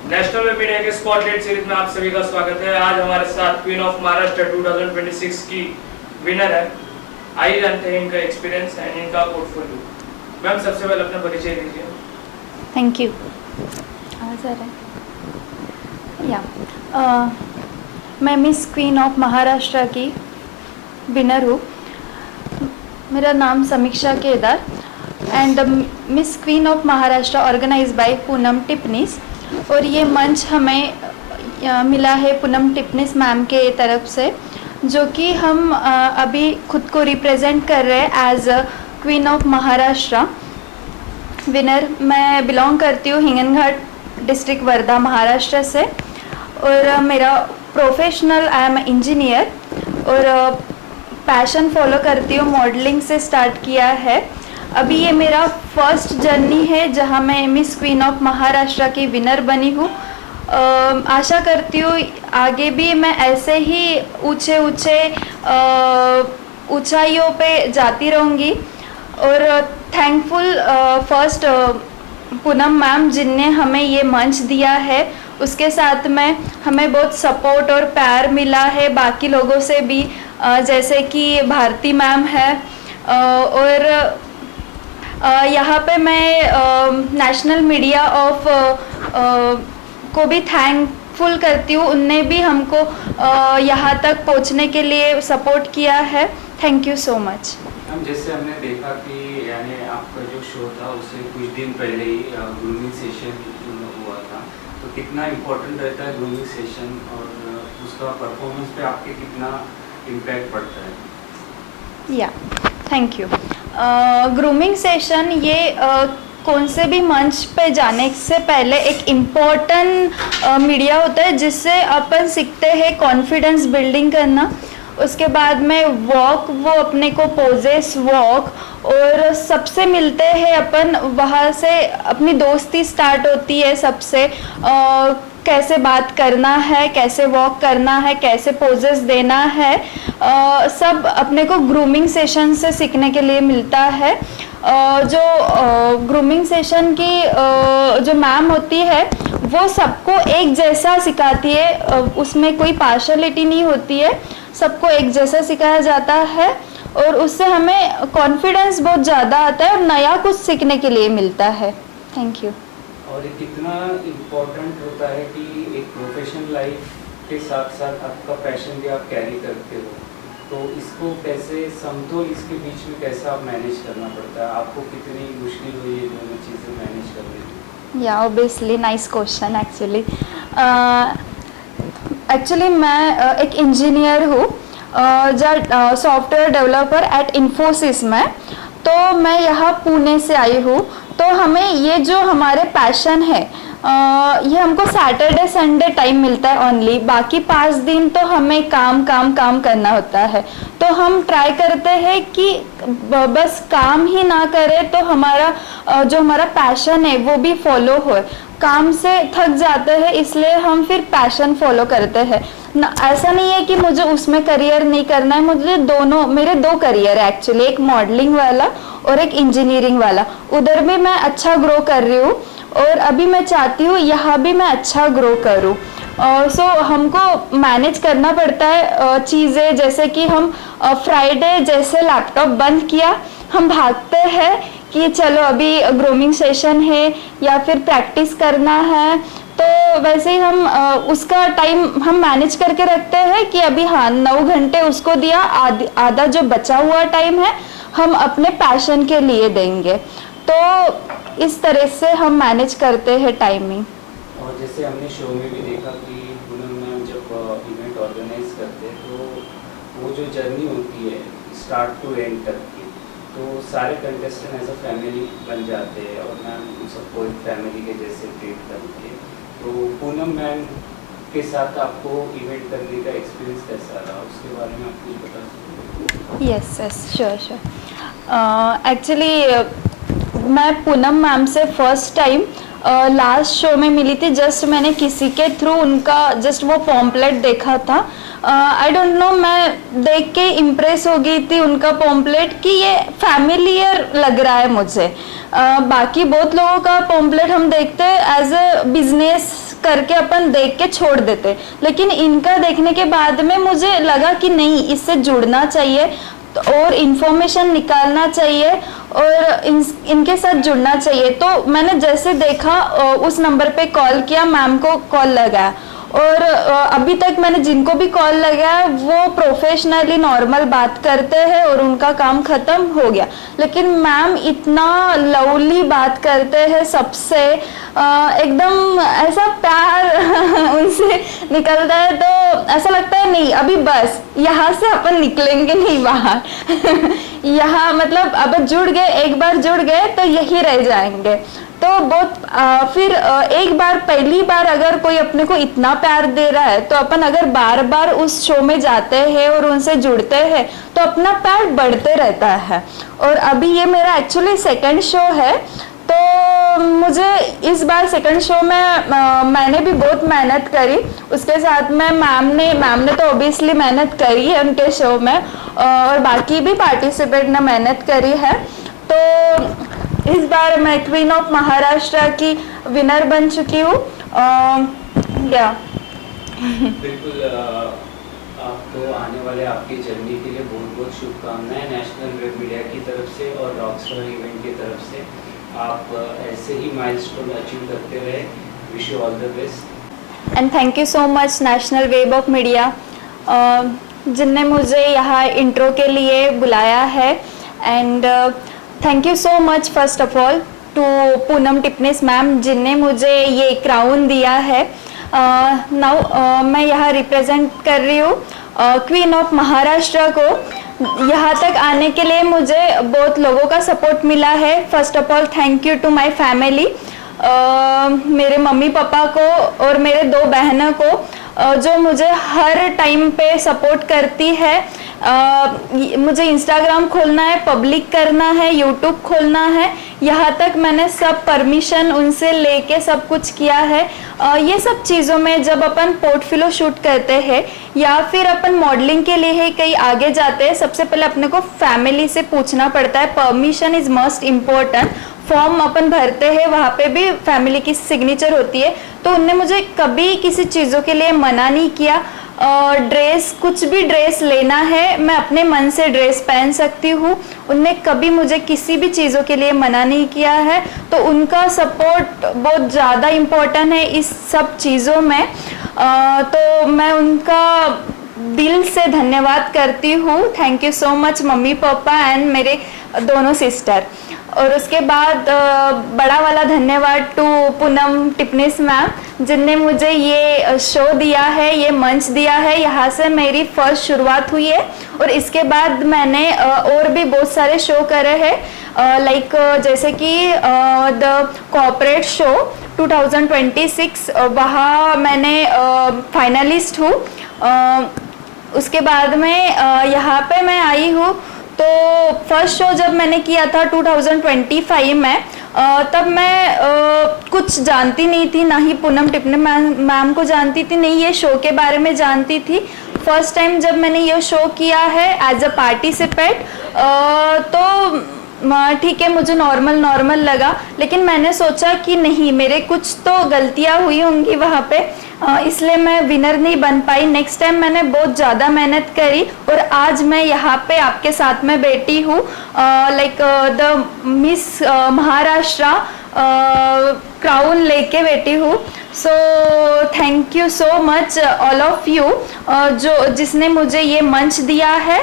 National media के spotlight series में आप सभी का स्वागत है। आज हमारे साथ क्वीन ऑफ महाराष्ट्र 2026 की विनर है। आइए जानते हैं इनका एक्सपीरियंस एंड इनका पोर्टफोलियो। मैम, सबसे पहले अपना परिचय दीजिए। Thank you. मैं मिस क्वीन ऑफ महाराष्ट्र की विनर हूँ। मेरा नाम Sameeksha Kedar and miss queen of Maharashtra organize by Poonam Tipnis. और ये मंच हमें मिला है पूनम टिपनिस मैम के तरफ से, जो कि हम अभी खुद को रिप्रेजेंट कर रहे हैं as queen of Maharashtra winner. मैं बिलोंग करती हूँ हिंगनघाट डिस्ट्रिक्ट वर्धा महाराष्ट्र से और मेरा प्रोफेशनल आई एम इंजीनियर और पैशन फॉलो करती हूँ, मॉडलिंग से स्टार्ट किया है। अभी ये मेरा फर्स्ट जर्नी है जहाँ मैं मिस क्वीन ऑफ महाराष्ट्र की विनर बनी हूँ। आशा करती हूँ आगे भी मैं ऐसे ही ऊंचे ऊंचाइयों पे जाती रहूँगी। और थैंकफुल फर्स्ट पूनम मैम जिनने हमें ये मंच दिया है, उसके साथ में हमें बहुत सपोर्ट और प्यार मिला है बाकी लोगों से भी, जैसे कि भारती मैम है। और यहाँ पे मैं नेशनल मीडिया ऑफ को भी थैंकफुल करती हूँ। उनने भी हमको यहाँ तक पहुँचने के लिए सपोर्ट किया है। Thank you so much. हम जैसे हमने देखा कि यानी आपका जो शो था उससे कुछ दिन पहले ही ग्रूमिंग सेशन हुआ था, तो कितना इम्पोर्टेंट रहता है ग्रूमिंग सेशन और उसका परफॉर्मेंस पे आपके कितना इम्पैक्ट पड़ता है? या थैंक यू। ग्रूमिंग सेशन ये कौन से भी मंच पे जाने से पहले एक इम्पोर्टेंट मीडिया होता है जिससे अपन सीखते हैं कॉन्फिडेंस बिल्डिंग करना। उसके बाद में वॉक, वो अपने को पोजेस वॉक, और सबसे मिलते हैं अपन, वहाँ से अपनी दोस्ती स्टार्ट होती है सबसे। कैसे बात करना है, कैसे वॉक करना है, कैसे पोजेस देना है, सब अपने को ग्रूमिंग सेशन से सीखने के लिए मिलता है। जो ग्रूमिंग सेशन की जो मैम होती है वो सबको एक जैसा सिखाती है, उसमें कोई पार्शलिटी नहीं होती है, सबको एक जैसा सिखाया जाता है और उससे हमें कॉन्फिडेंस बहुत ज़्यादा आता है और नया कुछ सीखने के लिए मिलता है। Thank you. और ये कितना इम्पोर्टेंट होता है कि एक प्रोफेशनल लाइफ के साथ साथ आपका पैशन भी आप कैरी करते हो, तो इसको कैसे समतोल, इसके बीच में कैसा आप मैनेज करना पड़ता है? आपको कितनी मुश्किल हुई है दोनों चीज़ें मैनेज करने में? या ऑब्वियसली नाइस क्वेश्चन। एक्चुअली मैं एक इंजीनियर हूँ, सॉफ्टवेयर डेवलपर एट इन्फोसिस में। तो मैं यहाँ पुणे से आई हूँ। तो हमें ये जो हमारे पैशन है, ये हमको सैटरडे संडे टाइम मिलता है ओनली, बाकी 5 दिन तो हमें काम करना होता है। तो हम ट्राई करते हैं कि बस काम ही ना करें तो हमारा जो हमारा पैशन है वो भी फॉलो हो। काम से थक जाते हैं इसलिए हम फिर पैशन फॉलो करते हैं ना। ऐसा नहीं है कि मुझे उसमें करियर नहीं करना है, मुझे मेरे 2 करियर है एक्चुअली, एक मॉडलिंग वाला और एक इंजीनियरिंग वाला। उधर भी मैं अच्छा ग्रो कर रही हूँ और अभी मैं चाहती हूँ यहाँ भी मैं अच्छा ग्रो करूँ। सो हमको मैनेज करना पड़ता है चीज़ें, जैसे कि हम फ्राइडे जैसे लैपटॉप बंद किया, हम भागते हैं कि चलो अभी ग्रूमिंग सेशन है या फिर प्रैक्टिस करना है। तो वैसे ही हम उसका टाइम हम मैनेज करके रखते हैं कि अभी हाँ 9 घंटे उसको दिया, आधा जो बचा हुआ टाइम है हम अपने पैशन के लिए देंगे। तो इस तरह से हम मैनेज करते हैं टाइमिंग। और जैसे हमने शो में भी देखा कि पूनम मैम जब इवेंट ऑर्गेनाइज करते हैं तो वो जो जर्नी होती है स्टार्ट टू एंड तक की, तो सारे कंटेस्टेंट एज अ फैमिली बन जाते हैं और मैम उन सबको एक फैमिली के जैसे ट्रीट करती है। तो पूनम मैम के साथ आपको इवेंट करने का एक्सपीरियंस कैसा रहा, उसके बारे में आप कुछ बता सकते हैं? Yes sure. एक्चुअली मैं पूनम मैम से फर्स्ट टाइम लास्ट शो में मिली थी। जस्ट मैंने किसी के थ्रू उनका जस्ट वो पॉम्पलेट देखा था। आई डोंट नो, मैं देख के इम्प्रेस हो गई थी उनका पॉम्पलेट कि ये फैमिलियर लग रहा है मुझे। बाकी बहुत लोगों का पॉम्पलेट हम देखते हैं एज ए बिजनेस करके अपन देख के छोड़ देते, लेकिन इनका देखने के बाद में मुझे लगा कि नहीं, इससे जुड़ना चाहिए और इन्फॉर्मेशन निकालना चाहिए और इनके साथ जुड़ना चाहिए। तो मैंने जैसे देखा उस नंबर पे कॉल किया, मैम को कॉल लगाया और अभी तक मैंने जिनको भी कॉल लगाया वो प्रोफेशनली नॉर्मल बात करते हैं और उनका काम खत्म हो गया। लेकिन मैम इतना लवली बात करते हैं सबसे, एकदम ऐसा प्यार उनसे निकलता है, तो ऐसा लगता है नहीं अभी बस यहाँ से अपन निकलेंगे नहीं बाहर यहाँ मतलब अब जुड़ गए, एक बार जुड़ गए तो यही रह जाएंगे। तो बहुत फिर एक बार, पहली बार अगर कोई अपने को इतना प्यार दे रहा है तो अपन अगर बार बार उस शो में जाते हैं और उनसे जुड़ते हैं तो अपना प्यार बढ़ते रहता है। और अभी ये मेरा एक्चुअली सेकंड शो है, तो मुझे इस बार सेकंड शो में मैंने भी बहुत मेहनत करी, उसके साथ में मैम ने तो ऑब्वियसली मेहनत करी है उनके शो में, और बाकी भी पार्टिसिपेट ने मेहनत करी है। तो इस बार मैं क्वीन ऑफ महाराष्ट्र की विनर बन चुकी हूँ। या बिल्कुल, आपको आने वाले आपकी जर्नी के लिए बहुत बहुत शुभकामनाएं नेशनल वेब मीडिया की तरफ से और रॉकस्टार इवेंट की तरफ से। आप ऐसे ही माइलस्टोन अचीव करते रहे। Wish you all the best and thank you so much national web of media, जिनने मुझे यहाँ इंट्रो के लिए बुलाया है। And thank you so much first of all to Poonam Tipnis ma'am, जिनने मुझे ये क्राउन दिया है। नाउ मैं यहाँ रिप्रेजेंट कर रही हूँ क्वीन ऑफ महाराष्ट्र को। यहाँ तक आने के लिए मुझे बहुत लोगों का सपोर्ट मिला है। First of all thank you to my family, मेरे मम्मी पापा को और मेरे 2 बहनों को, जो मुझे हर टाइम पे सपोर्ट करती है। मुझे इंस्टाग्राम खोलना है, पब्लिक करना है, यूट्यूब खोलना है, यहाँ तक मैंने सब परमिशन उनसे लेके सब कुछ किया है। ये सब चीज़ों में जब अपन पोर्टफोलियो शूट करते हैं या फिर अपन मॉडलिंग के लिए ही कहीं आगे जाते हैं, सबसे पहले अपने को फैमिली से पूछना पड़ता है। Permission is most important. Form अपन भरते हैं, वहाँ पे भी फैमिली की सिग्नेचर होती है, तो उनने मुझे कभी किसी चीज़ों के लिए मना नहीं किया। ड्रेस, कुछ भी ड्रेस लेना है मैं अपने मन से ड्रेस पहन सकती हूँ, उनने कभी मुझे किसी भी चीज़ों के लिए मना नहीं किया है। तो उनका सपोर्ट बहुत ज़्यादा इम्पोर्टेंट है इस सब चीज़ों में। तो मैं उनका दिल से धन्यवाद करती हूँ। Thank you so much mummy papa and मेरे दोनों सिस्टर। और उसके बाद बड़ा वाला धन्यवाद टू पूनम टिपनिस मैम, जिनने मुझे ये शो दिया है, ये मंच दिया है। यहाँ से मेरी फर्स्ट शुरुआत हुई है और इसके बाद मैंने और भी बहुत सारे शो करे हैं, लाइक जैसे कि द कॉर्पोरेट शो 2026, वहाँ मैंने फाइनलिस्ट हूँ। उसके बाद में यहाँ पे मैं आई हूँ। तो फर्स्ट शो जब मैंने किया था 2025 में, तब मैं कुछ जानती नहीं थी, ना ही पूनम टिपने मैम को जानती थी, नहीं ये शो के बारे में जानती थी। फर्स्ट टाइम जब मैंने ये शो किया है एज अ पार्टिसिपेंट, तो ठीक है मुझे नॉर्मल लगा, लेकिन मैंने सोचा कि नहीं मेरे कुछ तो गलतियां हुई होंगी वहाँ पे, इसलिए मैं विनर नहीं बन पाई। नेक्स्ट टाइम मैंने बहुत ज़्यादा मेहनत करी और आज मैं यहाँ पे आपके साथ में बैठी हूँ, like the miss Maharashtra crown लेके बैठी हूँ। So thank you so much all of you, जिसने मुझे ये मंच दिया है